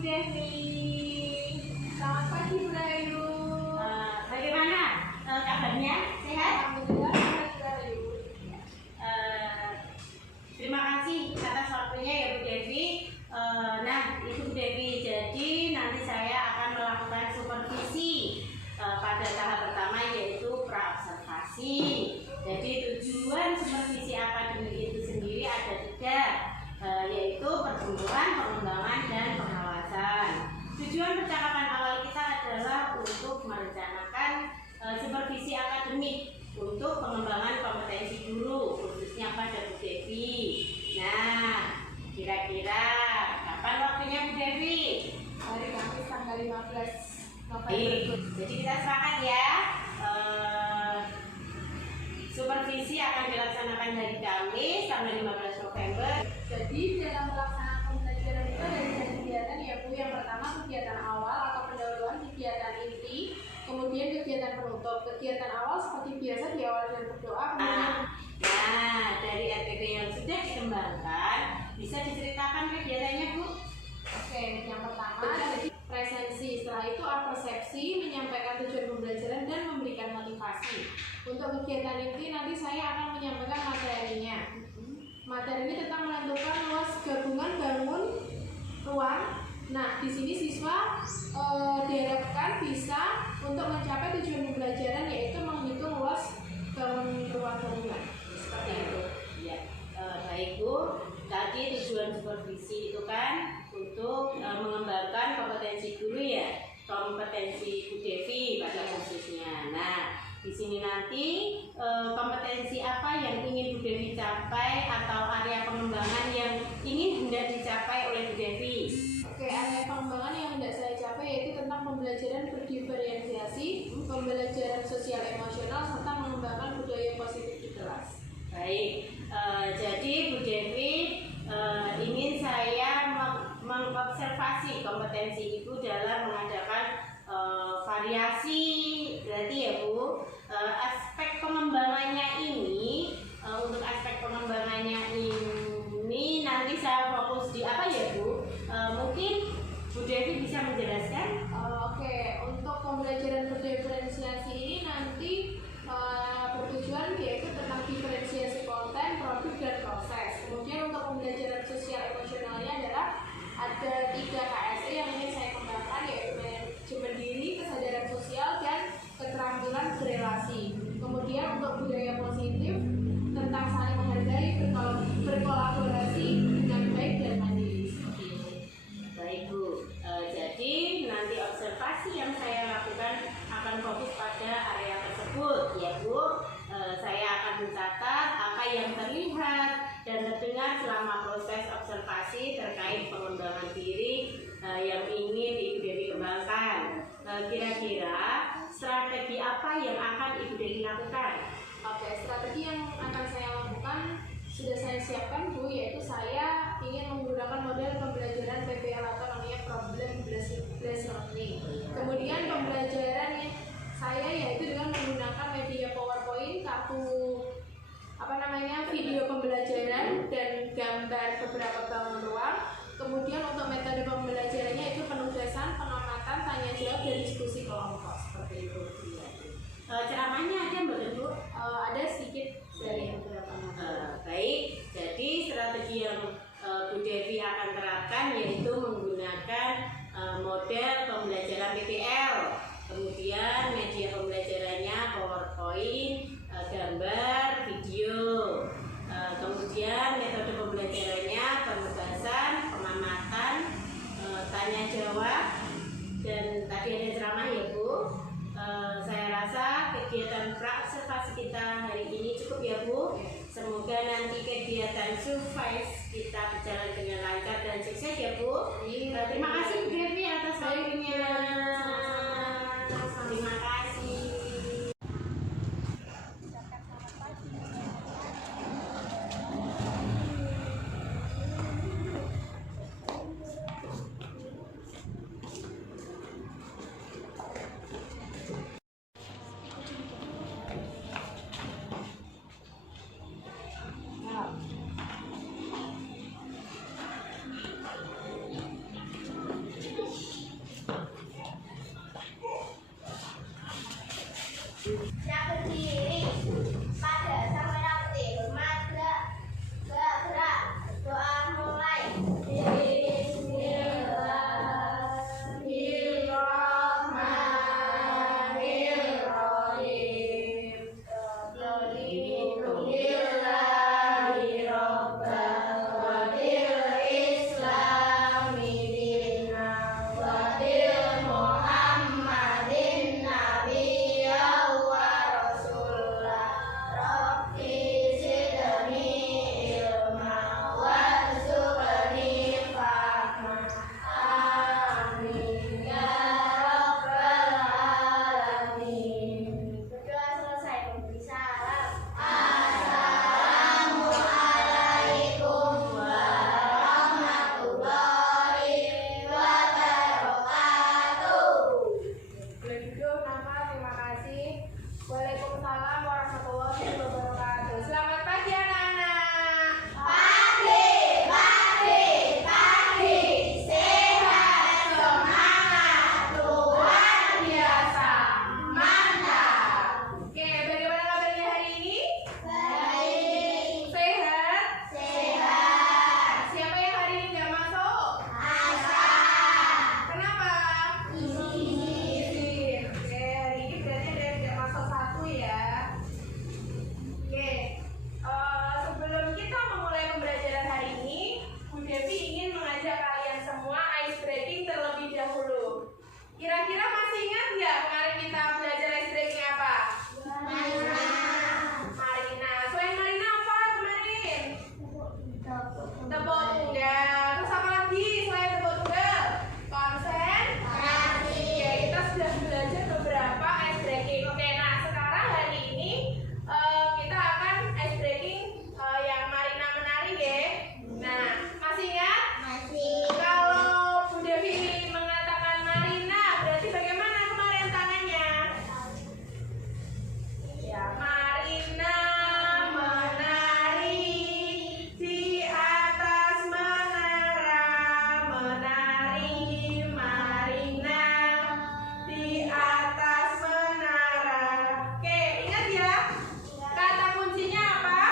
Devi. Selamat pagi Bu Rayu. Bagaimana kabarnya? Sehat? Alhamdulillah sehat Bu Rayu. Terima kasih atas waktunya ya Bu Devi. Nah, itu Bu Devi. Jadi nanti saya akan melakukan supervisi pada tahap pertama yaitu praobservasi. Jadi tujuan supervisi akademik itu sendiri ada tiga, yaitu pertumbuhan, pengembangan, dan pengawasan. Tujuan percakapan awal kita adalah untuk merencanakan supervisi akademik untuk pengembangan kompetensi guru, khususnya pada Bu Devi. Nah, kira-kira kapan waktunya Bu Devi? Hari Kamis tanggal 15 November. Jadi kita sepakat ya. Supervisi akan dilaksanakan hari Kamis tanggal 15 November. Jadi dalam pelaksanaan pembelajaran itu ada tiga kegiatan ya Bu. Yang pertama kegiatan awal atau pendahuluan, kegiatan inti, kemudian kegiatan penutup. Kegiatan awal seperti biasa diawali dengan berdoa. Nah, dari RPP yang sudah dikembangkan, bisa diceritakan kegiatannya Bu? Oke, yang pertama jadi presensi, setelah itu persepsi, menyampaikan tujuan pembelajaran dan memberikan motivasi. Untuk kegiatan inti nanti saya akan menyampaikan materinya. Materi ini tentang menentukan luas gabungan bangun ruang. Nah, di sini siswa diharapkan bisa untuk mencapai tujuan pembelajaran yaitu menghitung luas bangun ruang bangunan. Seperti itu. Ya, baik Bu. Tadi tujuan supervisi itu kan untuk mengembangkan kompetensi guru ya, kompetensi Bu Devi pada khususnya. Nah, di sini nanti kompetensi apa yang ingin Bu Devi capai atau area pengembangan yang ingin hendak dicapai oleh Bu Devi? Oke, area pengembangan yang hendak saya capai yaitu tentang pembelajaran berdiferensiasi, pembelajaran sosial emosional, serta mengembangkan budaya positif di kelas. Baik, jadi Bu Devi ingin saya mengobservasi kompetensi Ibu dalam mengadakan variasi, berarti ya Bu. Aspek pengembangannya ini, untuk aspek pengembangannya ini nanti saya fokus di apa ya Bu? Mungkin Bu Devi bisa menjelaskan? Oke, untuk pembelajaran berdiferensiasi ini nanti bertujuan yaitu tentang diferensiasi konten, produk, dan proses. Kemudian untuk pembelajaran sosial emosionalnya adalah ada 3 KSE yang ingin saya kembangkan yaitu manajemen diri, kesadaran sosial, dan keterampilan berelasi. Kemudian untuk budaya positif tentang saling menghargai, berkolaborasi dengan baik dan mandiri. Seperti itu. Baik Bu, jadi nanti observasi yang saya lakukan akan fokus pada area tersebut ya Bu. Saya akan mencatat apa yang terlihat dan terdengar selama proses observasi terkait pengembangan diri yang ingin Ibu Devi kembangkan. Kira-kira strategi apa yang akan Ibu Devi lakukan? Oke, strategi yang akan saya lakukan sudah saya siapkan Bu, yaitu saya ingin menggunakan model pembelajaran PBL atau namanya problem based learning. Kemudian pembelajaran saya yaitu dengan menggunakan media PowerPoint, kartu video pembelajaran dan gambar beberapa bangun ruang. Kemudian untuk metode pembelajarannya itu penugasan, pengamatan, tanya jawab, dan diskusi kelompok seperti itu. Ceramahnya ada Mbak Bu? Ada sedikit dari beberapa baik, jadi strategi yang Bu Devi akan terapkan yaitu menggunakan model pembelajaran PBL, kemudian media pembelajarannya PowerPoint, gambar, video, kemudian metode pembelajarannya penugasan, pengamatan, tanya jawab, dan tadi ada ceramah ya Bu. Saya rasa kegiatan praobservasi kita hari ini cukup ya Bu. Semoga nanti kegiatan survei kita berjalan dengan lancar dan sukses ya Bu. Terima kasih Bu Devi atas waktunya. Terima kasih. mengajak kalian semua ice breaking terlebih dahulu. Kira-kira masih ingat nggak kemarin kita belajar ice breaking apa? Marina. Selain Marina apa kemarin? Tepuk tunggal. Terus apa lagi selain tepuk tunggal? Konsen. Ya, kita sudah belajar beberapa ice breaking. Oke, nah sekarang hari ini kita akan ice breaking yang Marina menari ya. Nah, masih ingat? Kalau Bu Devi mengatakan Marina, berarti bagaimana kemarin tangannya? Ya, Marina menari di atas menara, menari Marina di atas menara. Oke, ingat ya? Kata kuncinya apa?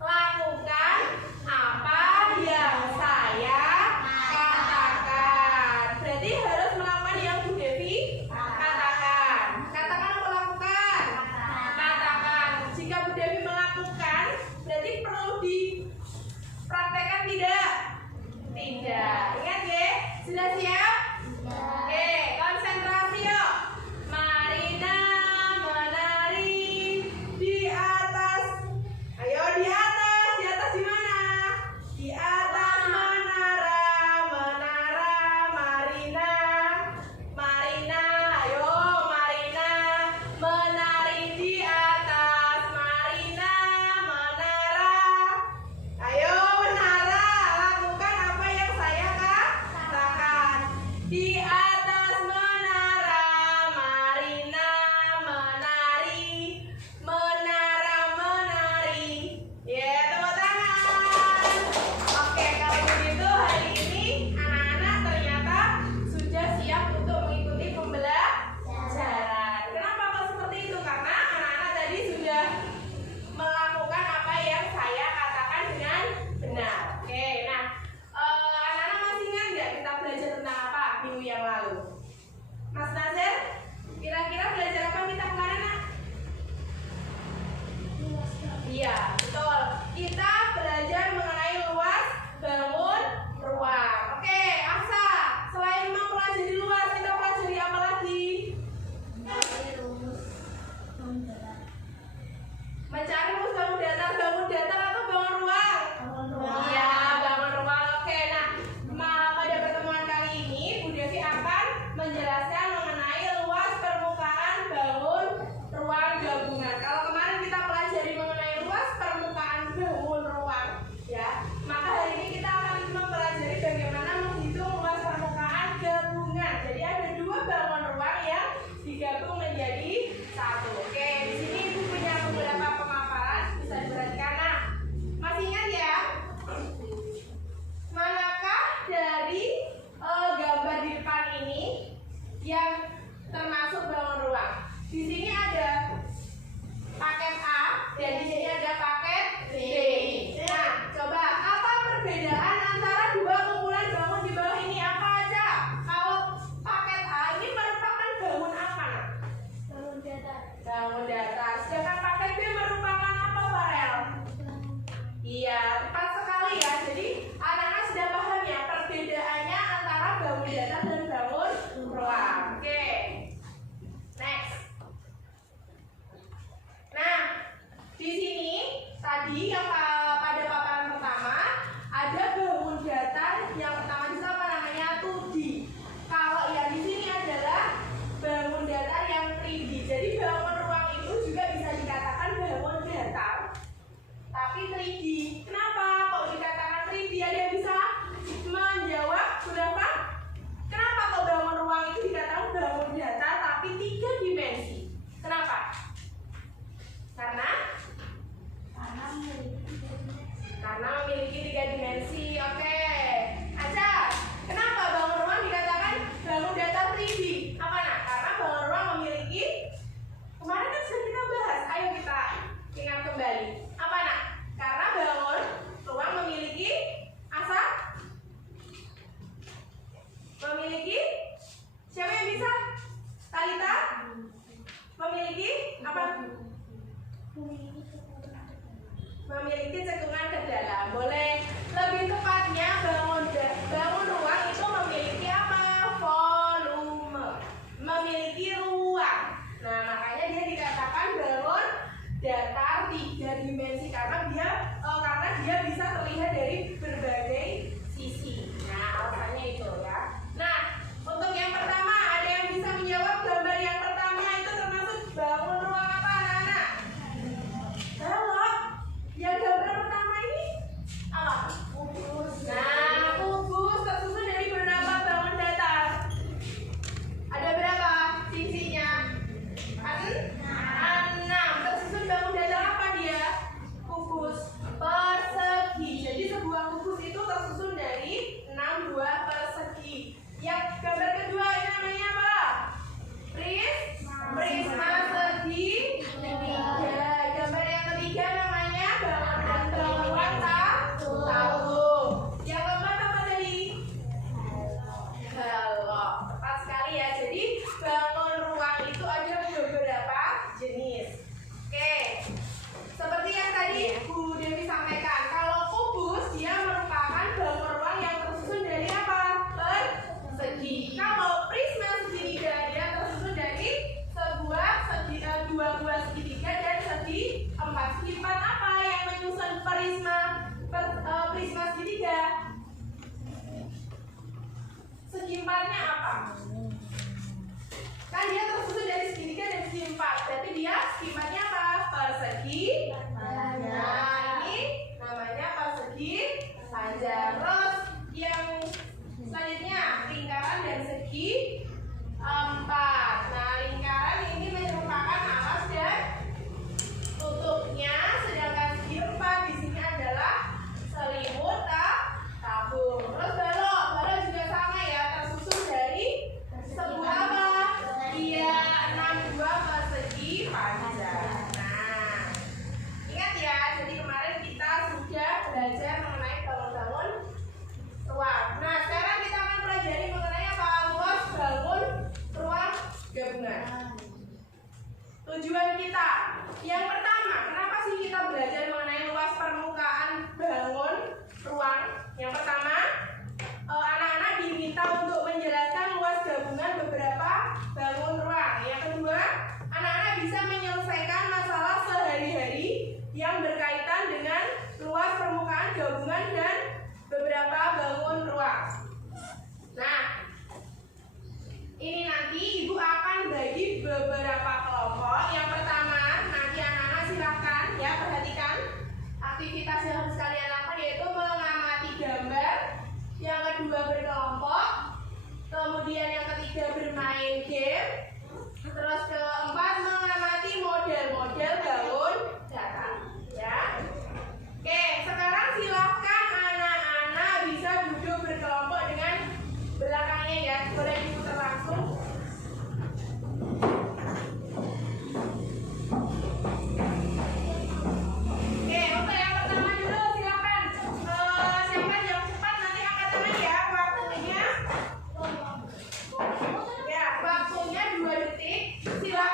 Lakukan apa yang saya katakan. Berarti harus melakukan yang Bu Devi katakan. Katakan atau lakukan? Katakan. Jika Bu Devi melakukan, berarti perlu dipraktekkan tidak? Tidak. Ingat ya? Sudah siap? Oke, konsentrasi yuk. Marina menari di atas. Ayo di atas di mana? Di atas menara, menara Marina, Marina, ayo Marina menari di atas Marina, menara, ayo menara, lakukan apa yang saya katakan. Di atas menara, Marina menari, menara menari. Ya, tepuk tangan. Oke, kalau begitu hari ini anak-anak ternyata sudah siap untuk mengikuti pembelajaran. Kenapa kok seperti itu? Karena anak-anak tadi sudah melakukan apa yang saya katakan dengan benar. Oke, nah anak-anak masih ingat nggak kita belajar tentang apa minggu yang lalu? Mas Nasir, kira-kira belajar apa kita kemarin, Nak? Iya, betul. Kita belajar mengenai luas, bangun, ruang. Oke, Asa, selain mempelajari luas, kita pelajari apa lagi? Mencari rumus bangun datar atau bangun ruang? Iya, bangun ruang. Oke, nah, pada pertemuan kali ini Bu Devi akan menjelaskan mengenai luas, permukaan, bangun, ruang, gabungan. Kalau kemarin kita pelajari mengenai luas, permukaan, bangun, ruang, ya. Maka hari ini kita akan mempelajari bagaimana menghitung luas, permukaan, gabungan. Jadi ada dua bangun ruang yang digabung menjadi satu. Oke, di sini Ibu punya beberapa pemaparan, bisa diperhatikan. Nah, masih ingat ya? Manakah dari gambar di depan ini yang termasuk bangun ruang? Di sini ada paket A dan di sini ada paket B. Nah, coba apa perbedaan antara dua kumpulan bangun di bawah ini? Apa aja? Kalau paket A ini merupakan bangun apa, Nak? Bangun datar. Sedangkan paket B merupakan apa, Farel? Iya, tepat sekali ya. Jadi anak-anak sudah paham ya perbedaannya antara bangun datar dan bangun ruang. Oke. Next. Nah, di sini tadi yang pada paparan pertama ada bangun segitiga? Segi empatnya apa? Kan dia tersusun dari segitiga dan segi empat. Berarti dia segi empatnya apa? Persegi panjang. Nah, ini namanya persegi panjang. Terus yang selanjutnya lingkaran dan segi empat. Nah, lingkaran ini merupakan alas dan tutupnya, sedangkan segi empat di sini adalah selimut tabung. Terus balok juga sama ya, tersusun dari sebuah apa? Iya, 62 persegi panjang. Nah, ingat ya, jadi kemarin kita sudah belajar mengenai bangun-bangun ruang. Nah, sekarang kita akan pelajari mengenai apa? Luas bangun ruang gabungan. Tujuan kita yang pertama, kenapa sih kita belajar mengenai luas permukaan bangun ruang? Yang pertama, anak-anak diminta untuk menjelaskan luas gabungan beberapa bangun ruang. Yang kedua, anak-anak bisa menyelesaikan masalah sehari-hari yang berkaitan dengan luas permukaan gabungan dan beberapa bangun ruang. Nah, ini nanti ibu akan bagi beberapa kelompok. Yang pertama, nanti anak-anak silakan ya perhatikan aktivitas yang harus kalian lakukan, yaitu mengamati gambar. Yang kedua berkelompok. Kemudian yang ketiga bermain game. Terus keempat mengamati model-model bangun datar. Ya. Oke, sekarang silakan anak-anak bisa duduk berkelompok dengan belakangnya ya. Boleh diputar langsung. Oke, untuk yang pertama dulu silakan. Siapa yang cepat nanti angkat tangan ya. Waktunya. Ya, waktunya 2 detik. Silakan.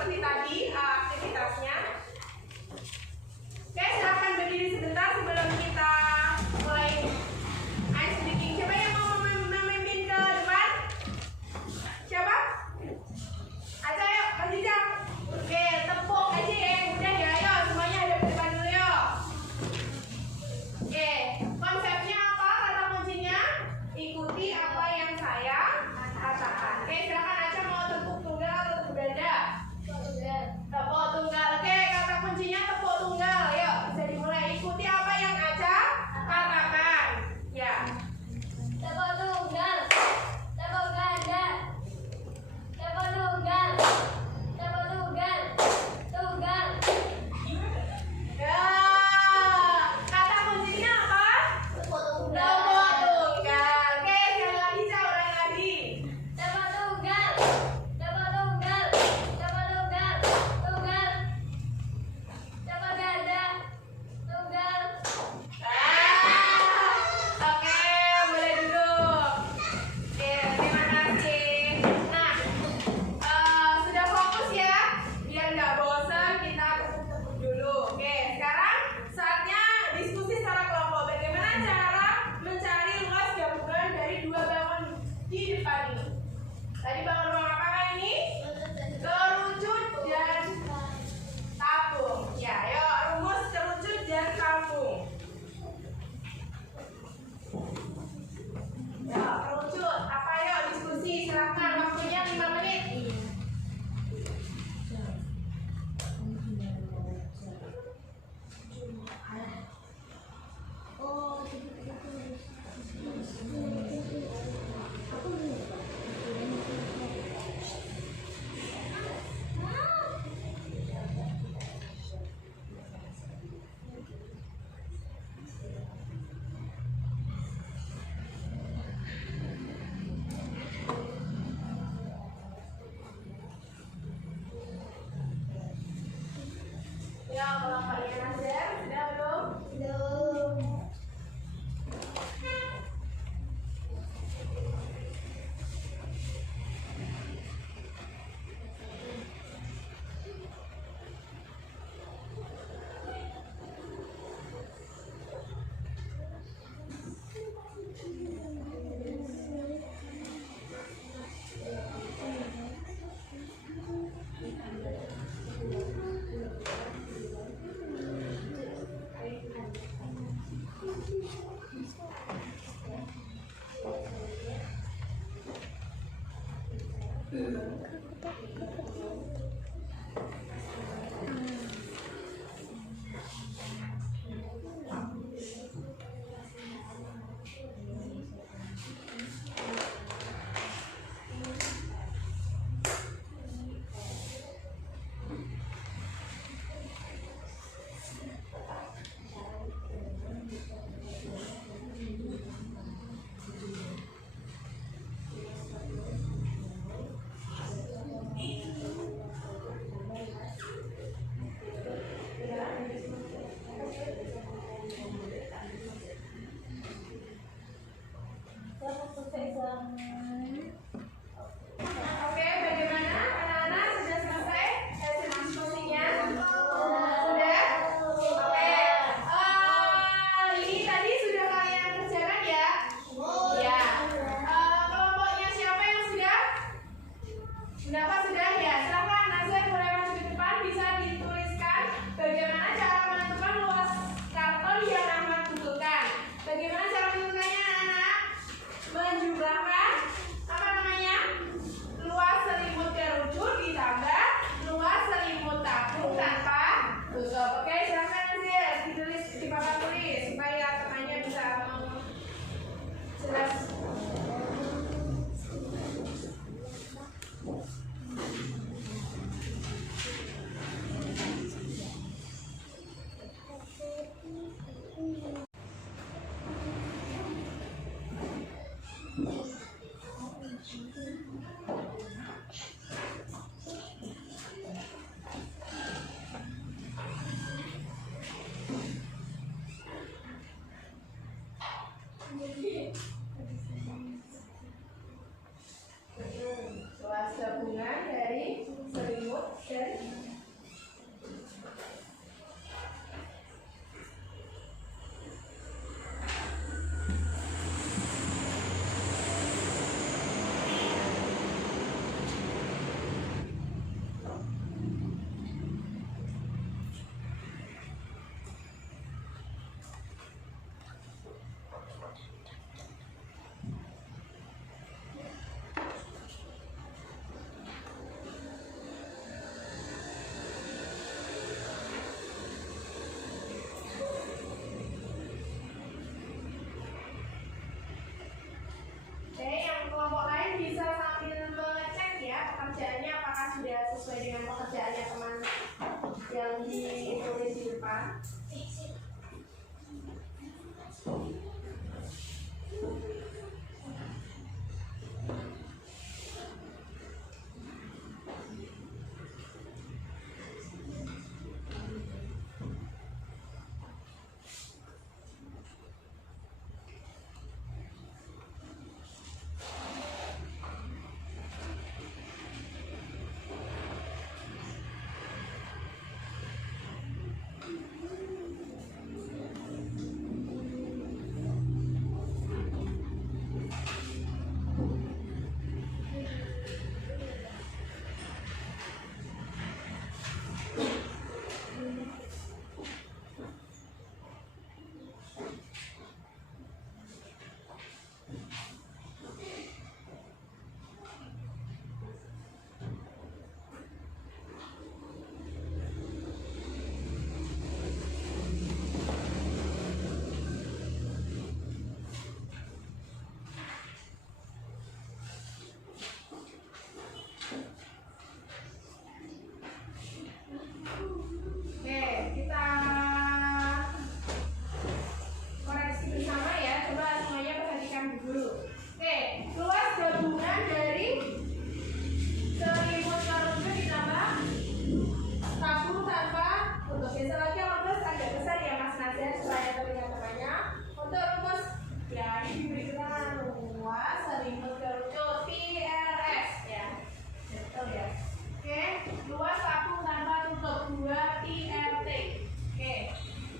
seperti tadi aktivitasnya. Oke, silakan berdiri sebentar sebelum kita mulai ice breaking. Siapa yang mau memimpin ke depan? Siapa? Aja yuk, Mas Ijam. Oke, tepuk aja ya, udah ya, ayo semuanya ada di depan dulu yuk. Oke, konsepnya apa? Kata kuncinya ikuti apa yang saya katakan. Oke, silakan aja mau tepuk tunggal atau tepuk ganda. Tepuk tunggal. Oke, kata kuncinya tepuk tunggal. Yuk, bisa dimulai. Ikuti apa yang Aca katakan. Ya. Tepuk tunggal, tepuk ganda, tepuk tunggal, tepuk tunggal, tunggal. Ya. Kata kuncinya apa? Tepuk Tepuk tunggal. Oke, sekali lagi saya ulangi lagi. tepuk tunggal, tepuk tunggal, tepuk tunggal, tunggal, tepuk ganda, tunggal. Oke, boleh duduk. Oke, terima kasih. Nah, sudah fokus ya? Biar nggak bosan, kita tepuk dulu. Oke, sekarang saatnya diskusi secara kelompok. Bagaimana cara mencari luas gabungan dari dua bangun di depan ini? Tadi bangun-bangun apa ini? Kerucut dan tabung. Ya, yuk rumus kerucut dan tabung. Ya, kerucut. Apa yuk diskusi? Silakan, waktunya 5 menit. Ya, kalau kalian Nazar, sudah belum? Belum. ditulis di depan. Oke, kita koreksi bersama ya. Coba semuanya perhatikan dulu. Oke, luas gabungan dari selimut kerucut ditambah tabung tanpa tutup. Biasa lagi yang rumus agak besar ya Mas Nasir supaya terlihat banyak. Untuk rumus ya ini diberi keterangan luas selimut kerucut PRS ya. Betul ya. Oke, luas tabung tanpa tutup 2 TLT. Oke.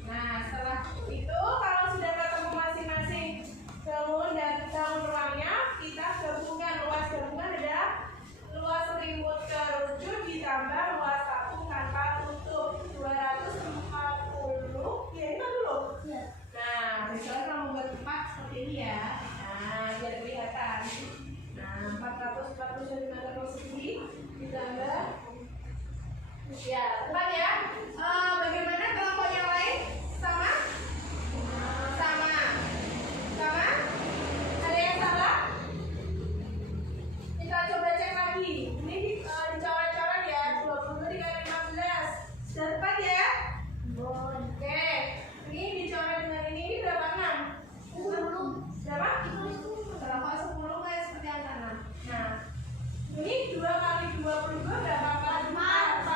Nah, setelah itu kalau sudah ketemu masing-masing bangun dan bangun ruangnya, kita gabungkan. Luas gabungan adalah luas selimut kerucut ditambah luas tabung tanpa tutup 240. Ya, ini dulu. Nah, misalnya kalau membuat tempat seperti ini ya. Nah, biar kelihatan. Nah, 440 cm persegi ditambah ya, tepat ya. Bagaimana kelompok yang lain? Sama? Sama. Sama? Ada yang salah? Kita coba cek lagi. Ini dicoret-coret ya. 20 dikali 15. Sudah tepat ya? Oke. Ini dicoret dengan ini berapa 6? Berapa? Berapa 10 kayak seperti yang kanan. Nah, ini 2 kali 22 berapa? 4.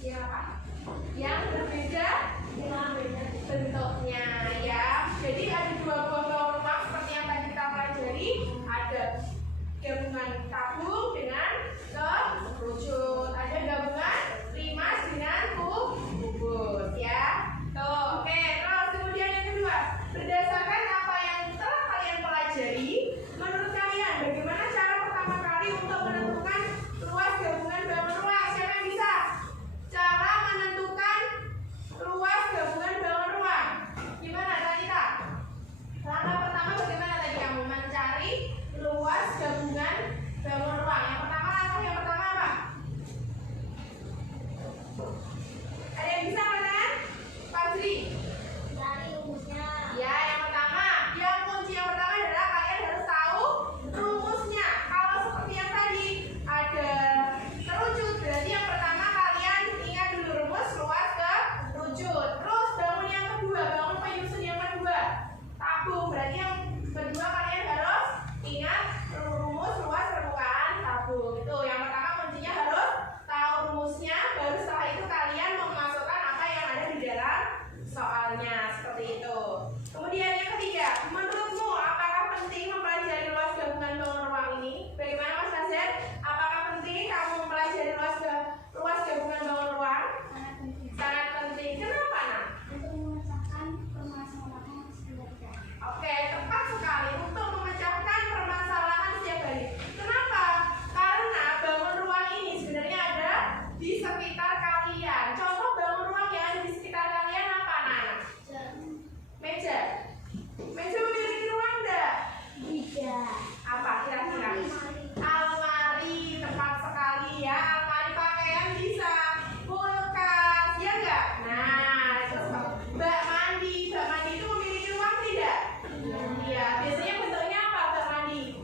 Yang berbeda bentuknya ya. Jadi ada dua buah balon ruang seperti yang tadi kita pelajari. Ada gabungan tabung dengan kerucut. Ada gabungan limas dengan kubus ya. Tuh, oke. Terus kemudian yang kedua, berdasarkan apa yang telah kalian pelajari, menurut kalian bagaimana cara pertama kali untuk menentukan luas gabungan balon ruang? Siapa yang bisa? Cara menentukan luas gabungan balon ruang. Gimana Talita? Langkah pertama bagaimana tadi kamu mencari luas gabungan balon ruang? Yang pertama apa? Ada yang bisa kan? Fajri. Cari rumusnya. Ya, yang pertama, kunci yang pertama adalah kalian harus tahu rumusnya. Kalau seperti yang tadi ada kerucut, berarti yang pertama kalian ingat dulu rumus luas kerucut. Terus bangun yang kedua, bangun penyusun yang kedua, tabung. Berarti yang kedua kalian harus ingat rumus luas permukaan tabung. Itu yang pertama, kuncinya harus tahu rumusnya. Baru setelah itu kalian memasukkan apa yang ada di dalam soalnya, seperti itu. Kemudian yang ketiga, menurutmu apakah penting mempelajari luas gabungan balon ruang ini? Bagaimana Mas Nazar? Apakah penting kamu mempelajari luas gabungan balon ruang? Sangat penting. Sangat penting. Kenapa, Nak? Untuk memecahkan permasalahan setiap hari. Oke, tepat sekali, untuk memecahkan permasalahan setiap hari. Kenapa? Karena balon ruang ini sebenarnya ada di sekitar kalian. Contoh balon ruang yang ada di sekitar kalian apa, Nana? Meja. Meja memiliki ruang enggak? Tidak. Apa kira-kira? Almari, tepat sekali ya. Almari pakaian bisa. Kulkas, ya enggak? Nah, terus bak mandi. Bak mandi itu memiliki ruang tidak? Iya. Biasanya bentuknya apa bak mandi?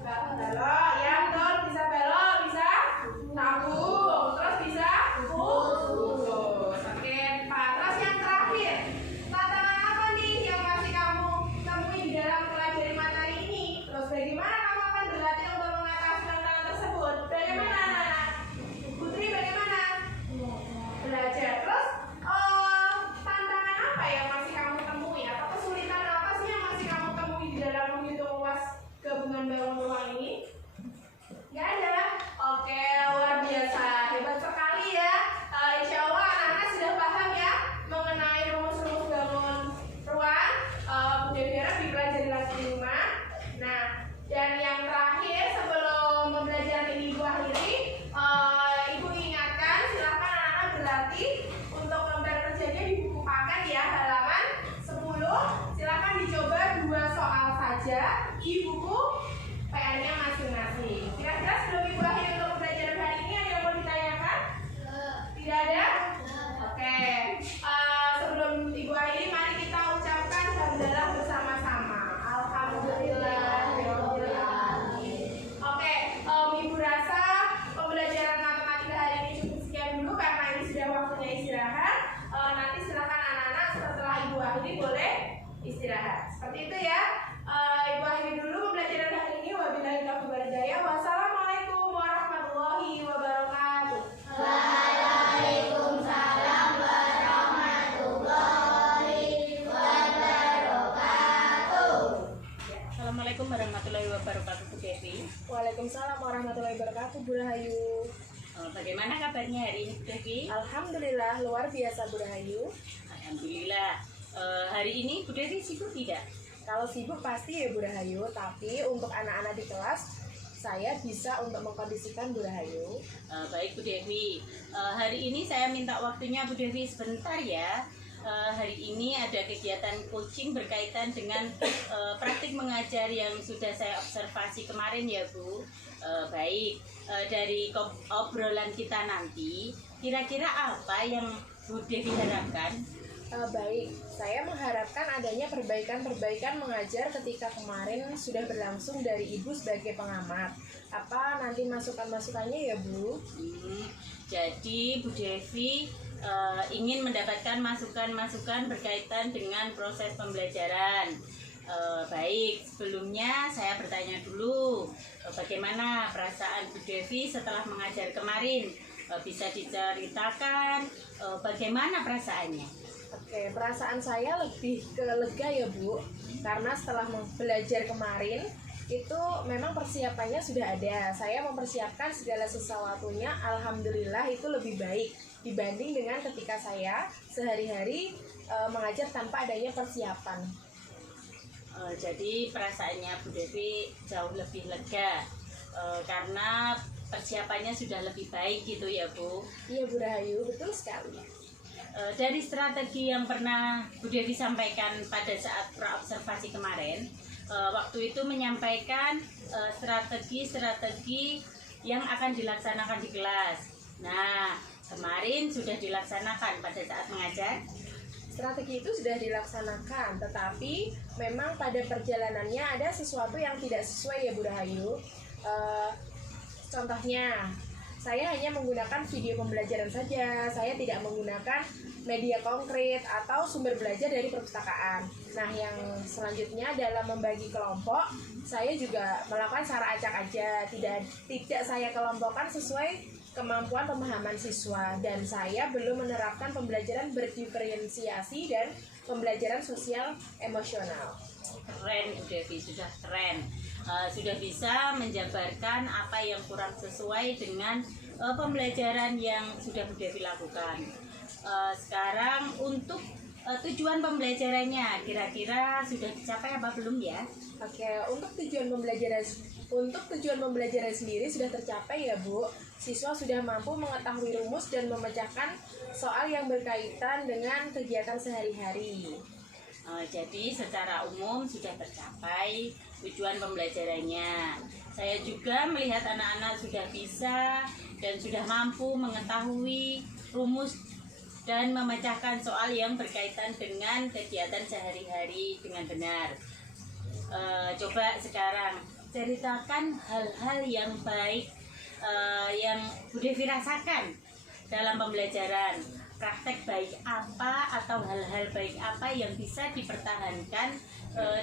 Bak balok, ya betul. Bisa balok, bisa tabung, terus bisa kubus. Oke, Pak. Terus yang terakhir, tantangan apa nih yang masih kamu temui di dalam pelajari materi ini? Terus bagaimana kamu akan berlatih untuk mengatasi tantangan tersebut? Bagaimana, Nana? Putri, bagaimana? Belajar. Terus tantangan apa yang masih kamu temui? Atau kesulitan apa sih yang masih kamu temui di dalam menghitung luas gabungan balon ruang ini? Gak ada. Oke, luar biasa, hebat sekali ya. Insya Allah anak-anak sudah paham ya mengenai rumus-rumus balon ruang. Bu Devira dipelajari lagi di rumah. Nah, dan yang terakhir sebelum pembelajaran ini Ibu akhiri, Ibu ingatkan silakan anak-anak berlatih untuk lembar kerjanya di buku paket ya, halaman 10. Silakan dicoba 2 soal saja di buku PR-nya masing-masing. Kira-kira sebelum Ibu akhiri untuk pembelajaran hari ini ada yang mau ditanyakan? Tidak ada? Oke. Sebelum Ibu akhiri, mari kita ucapkan hamdalah bersama-sama. Alhamdulillah. Oke, Ibu rasa pembelajaran matematika hari ini cukup sekian dulu karena ini sudah waktunya istirahat. Nanti silakan anak-anak setelah Ibu akhiri boleh istirahat. Seperti itu ya. Ibu akhiri dulu pembelajaran hari ini. Wabillahi taufiq wal hidayah. Wassalamualaikum warahmatullahi wabarakatuh. Waalaikumsalam warahmatullahi wabarakatuh. Assalamualaikum warahmatullahi wabarakatuh, Bu Devi. Waalaikumsalam warahmatullahi wabarakatuh, Bu Rahayu. Bagaimana kabarnya hari ini, Bu Devi? Alhamdulillah, luar biasa, Bu Rahayu. Alhamdulillah. Hari ini Bu Devi sibuk tidak? Kalau sibuk pasti ya Bu Rahayu, tapi untuk anak-anak di kelas saya bisa untuk mengkondisikan Bu Rahayu. Baik Bu Devi, hari ini saya minta waktunya Bu Devi sebentar ya. Hari ini ada kegiatan coaching berkaitan dengan praktik mengajar yang sudah saya observasi kemarin ya Bu. Baik, dari obrolan kita nanti, kira-kira apa yang Bu Devi harapkan? Baik, saya mengharapkan adanya perbaikan-perbaikan mengajar ketika kemarin sudah berlangsung dari Ibu sebagai pengamat. Apa nanti masukan-masukannya ya Bu? Jadi Bu Devi ingin mendapatkan masukan-masukan berkaitan dengan proses pembelajaran. Baik, sebelumnya saya bertanya dulu bagaimana perasaan Bu Devi setelah mengajar kemarin. Bisa diceritakan bagaimana perasaannya? Oke, perasaan saya lebih ke lega ya Bu, karena setelah belajar kemarin itu memang persiapannya sudah ada. Saya mempersiapkan segala sesuatunya, alhamdulillah itu lebih baik dibanding dengan ketika saya sehari-hari mengajar tanpa adanya persiapan. Jadi perasaannya Bu Devi jauh lebih lega karena persiapannya sudah lebih baik gitu ya Bu? Iya Bu Rahayu, betul sekali. Dari strategi yang pernah Bu Devi sampaikan pada saat praobservasi kemarin, waktu itu menyampaikan strategi-strategi yang akan dilaksanakan di kelas. Nah, kemarin sudah dilaksanakan pada saat mengajar. Strategi itu sudah dilaksanakan, tetapi memang pada perjalanannya ada sesuatu yang tidak sesuai ya Bu Rahayu. Contohnya, saya hanya menggunakan video pembelajaran saja, saya tidak menggunakan media konkret atau sumber belajar dari perpustakaan. Nah, yang selanjutnya dalam membagi kelompok, saya juga melakukan secara acak aja, tidak saya kelompokkan sesuai kemampuan pemahaman siswa, dan saya belum menerapkan pembelajaran berdiferensiasi dan pembelajaran sosial emosional. Keren Bu Devi, sudah keren. Sudah bisa menjabarkan apa yang kurang sesuai dengan pembelajaran yang sudah Bu Devi lakukan. Sekarang untuk tujuan pembelajarannya kira-kira sudah dicapai apa belum ya? Oke, untuk tujuan pembelajaran sendiri sudah tercapai ya Bu. Siswa sudah mampu mengetahui rumus dan memecahkan soal yang berkaitan dengan kegiatan sehari-hari. Jadi secara umum sudah tercapai tujuan pembelajarannya. Saya juga melihat anak-anak sudah bisa dan sudah mampu mengetahui rumus dan memecahkan soal yang berkaitan dengan kegiatan sehari-hari dengan benar. Coba sekarang ceritakan hal-hal yang baik yang Bu Devi rasakan dalam pembelajaran. Praktek baik apa atau hal-hal baik apa yang bisa dipertahankan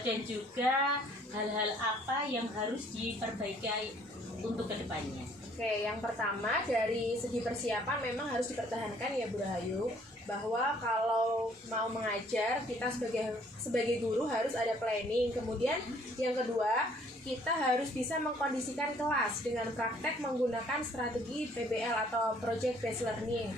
dan juga hal-hal apa yang harus diperbaiki untuk kedepannya. Oke, yang pertama dari segi persiapan memang harus dipertahankan ya Bu Rahayu, bahwa kalau mau mengajar kita sebagai guru harus ada planning. Kemudian yang kedua, kita harus bisa mengkondisikan kelas dengan praktek menggunakan strategi PBL atau Project Based Learning.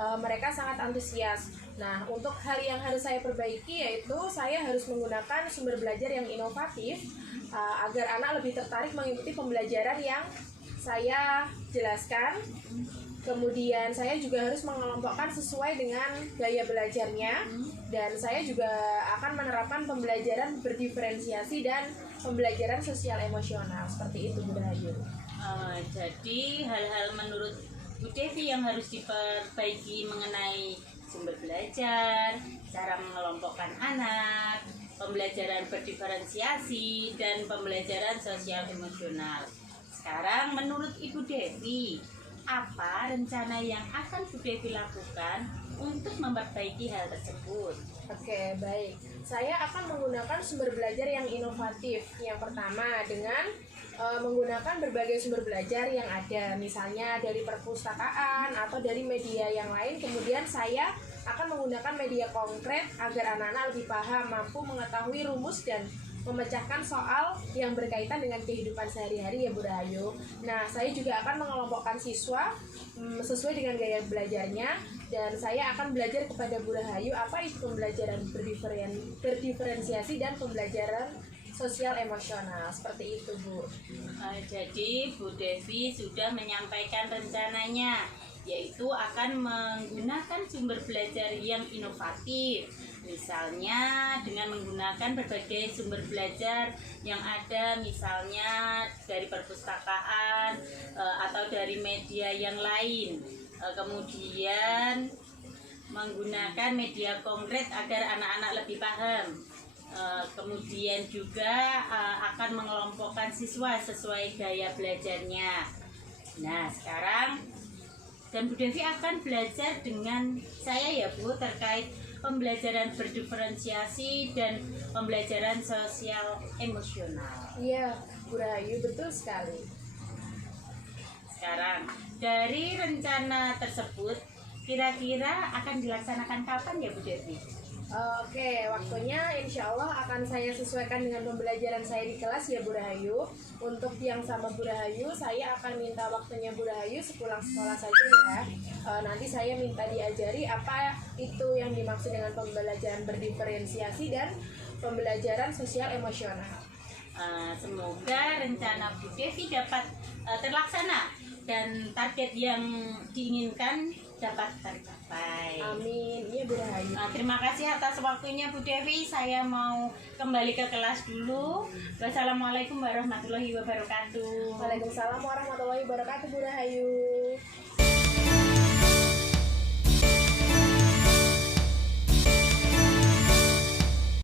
Mereka sangat antusias. Nah, untuk hal yang harus saya perbaiki yaitu saya harus menggunakan sumber belajar yang inovatif agar anak lebih tertarik mengikuti pembelajaran yang saya jelaskan. Kemudian saya juga harus mengelompokkan sesuai dengan gaya belajarnya, dan saya juga akan menerapkan pembelajaran berdiferensiasi dan pembelajaran sosial emosional. Seperti itu Bu Rahayu. Jadi hal-hal menurut Bu Devi yang harus diperbaiki mengenai sumber belajar, cara mengelompokkan anak, pembelajaran berdiferensiasi, dan pembelajaran sosial emosional. Sekarang menurut Ibu Devi, apa rencana yang akan Bu Devi lakukan untuk memperbaiki hal tersebut? Oke, baik. Saya akan menggunakan sumber belajar yang inovatif. Yang pertama dengan menggunakan berbagai sumber belajar yang ada, misalnya dari perpustakaan atau dari media yang lain. Kemudian saya akan menggunakan media konkret agar anak-anak lebih paham, mampu mengetahui rumus dan memecahkan soal yang berkaitan dengan kehidupan sehari-hari ya Bu Rahayu. Nah, saya juga akan mengelompokkan siswa sesuai dengan gaya belajarnya, dan saya akan belajar kepada Bu Rahayu apa itu pembelajaran berdiferensiasi dan pembelajaran sosial emosional. Seperti itu Bu. Jadi Bu Devi sudah menyampaikan rencananya, yaitu akan menggunakan sumber belajar yang inovatif, misalnya dengan menggunakan berbagai sumber belajar yang ada, misalnya dari perpustakaan atau dari media yang lain. Kemudian menggunakan media konkret agar anak-anak lebih paham. Kemudian juga akan mengelompokkan siswa sesuai gaya belajarnya. Nah, sekarang dan Bu Devi akan belajar dengan saya ya Bu terkait pembelajaran berdiferensiasi dan pembelajaran sosial emosional. Iya Bu Rahayu, betul sekali. sekarang dari rencana tersebut kira-kira akan dilaksanakan kapan ya Bu Devi? Oke, waktunya insya Allah akan saya sesuaikan dengan pembelajaran saya di kelas ya Bu Rahayu. Untuk yang sama Bu Rahayu, saya akan minta waktunya Bu Rahayu sepulang sekolah saja ya. Nanti saya minta diajari apa itu yang dimaksud dengan pembelajaran berdiferensiasi dan pembelajaran sosial emosional. Semoga rencana Bu Devi dapat terlaksana dan target yang diinginkan dapat tercapai. Amin, iya Bu Rahayu. Terima kasih atas waktunya Bu Devi. Saya mau kembali ke kelas dulu. Wassalamualaikum warahmatullahi wabarakatuh. Waalaikumsalam warahmatullahi wabarakatuh Bu Rahayu.